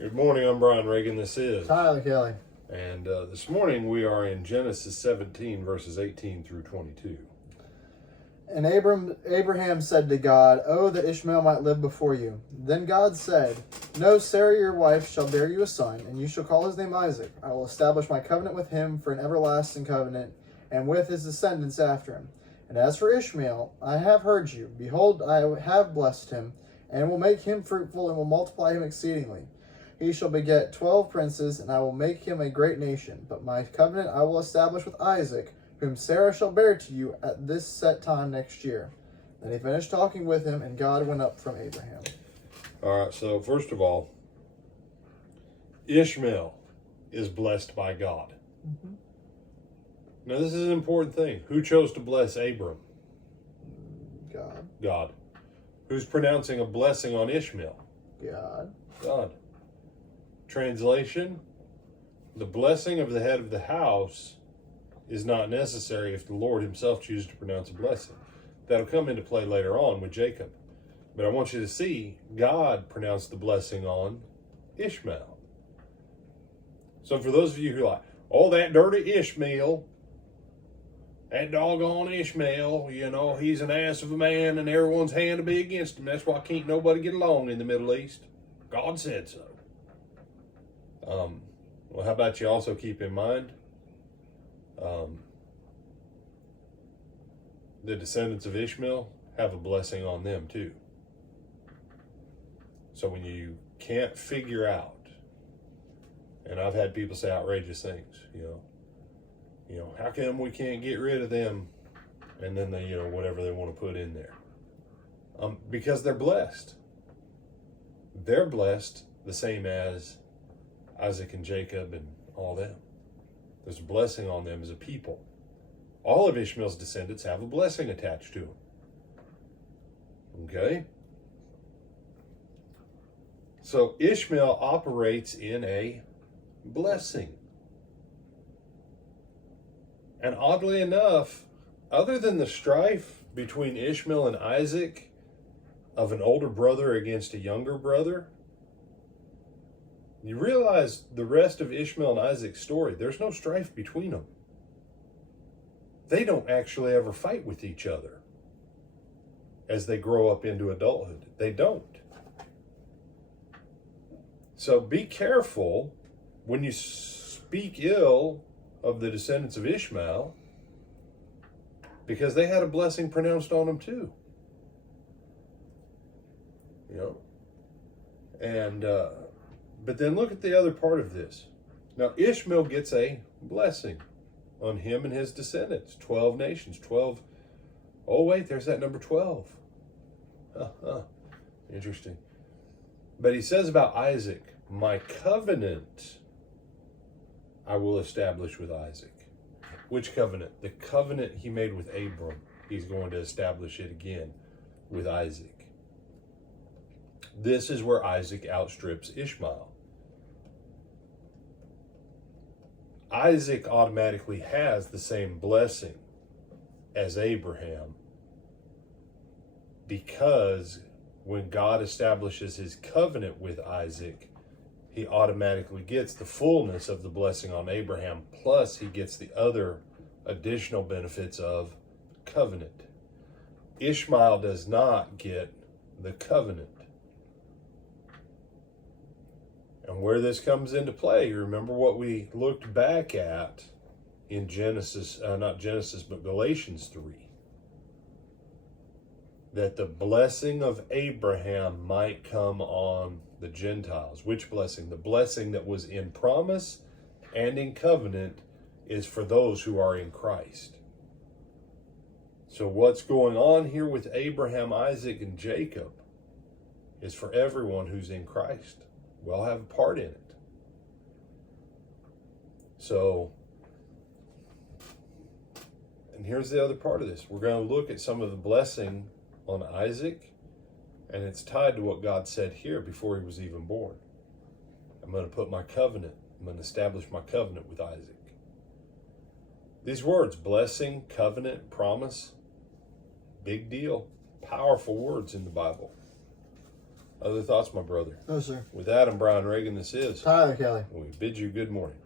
Good morning, I'm Brian Reagan. This is Tyler Kelly. And this morning we are in Genesis 17, verses 18 through 22. And Abraham said to God, "Oh, that Ishmael might live before you." Then God said, "No, Sarah your wife shall bear you a son, and you shall call his name Isaac. I will establish my covenant with him for an everlasting covenant, and with his descendants after him. And as for Ishmael, I have heard you. Behold, I have blessed him, and will make him fruitful, and will multiply him exceedingly. He shall beget 12 princes, and I will make him a great nation. But my covenant I will establish with Isaac, whom Sarah shall bear to you at this set time next year." Then he finished talking with him, and God went up from Abraham. All right, so first of all, Ishmael is blessed by God. Mm-hmm. Now, this is an important thing. Who chose to bless Abram? God. God. Who's pronouncing a blessing on Ishmael? God. God. Translation: the blessing of the head of the house is not necessary if the Lord himself chooses to pronounce a blessing. That'll come into play later on with Jacob. But I want you to see God pronounced the blessing on Ishmael. So for those of you who are like, "Oh, that dirty Ishmael, that doggone Ishmael, he's an ass of a man and everyone's hand to be against him. That's why can't nobody get along in the Middle East. God said so." Well, how about you also keep in mind the descendants of Ishmael have a blessing on them too. So when you can't figure out, and I've had people say outrageous things, how come we can't get rid of them? And then they, whatever they want to put in there. Because they're blessed. They're blessed the same as Isaac and Jacob and all them. There's a blessing on them as a people. All of Ishmael's descendants have a blessing attached to them. Okay? So Ishmael operates in a blessing. And oddly enough, other than the strife between Ishmael and Isaac of an older brother against a younger brother, you realize the rest of Ishmael and Isaac's story, there's no strife between them. They don't actually ever fight with each other as they grow up into adulthood. They don't. So be careful when you speak ill of the descendants of Ishmael, because they had a blessing pronounced on them too. But then look at the other part of this. Now, Ishmael gets a blessing on him and his descendants. 12 nations, 12. Oh, wait, there's that number 12. Interesting. But he says about Isaac, "My covenant I will establish with Isaac." Which covenant? The covenant he made with Abram. He's going to establish it again with Isaac. This is where Isaac outstrips Ishmael. Isaac automatically has the same blessing as Abraham, because when God establishes his covenant with Isaac, he automatically gets the fullness of the blessing on Abraham, plus he gets the other additional benefits of covenant. Ishmael does not get the covenant. And where this comes into play, you remember what we looked back at in Galatians 3. That the blessing of Abraham might come on the Gentiles. Which blessing? The blessing that was in promise and in covenant is for those who are in Christ. So what's going on here with Abraham, Isaac, and Jacob is for everyone who's in Christ. We'll have a part in it. So, and here's the other part of this. We're going to look at some of the blessing on Isaac, and it's tied to what God said here before he was even born. I'm going to establish my covenant with Isaac. These words, blessing, covenant, promise, big deal. Powerful words in the Bible. Other thoughts, my brother? No, sir. With Adam Brian Reagan, this is Tyler Kelly. we bid you good morning.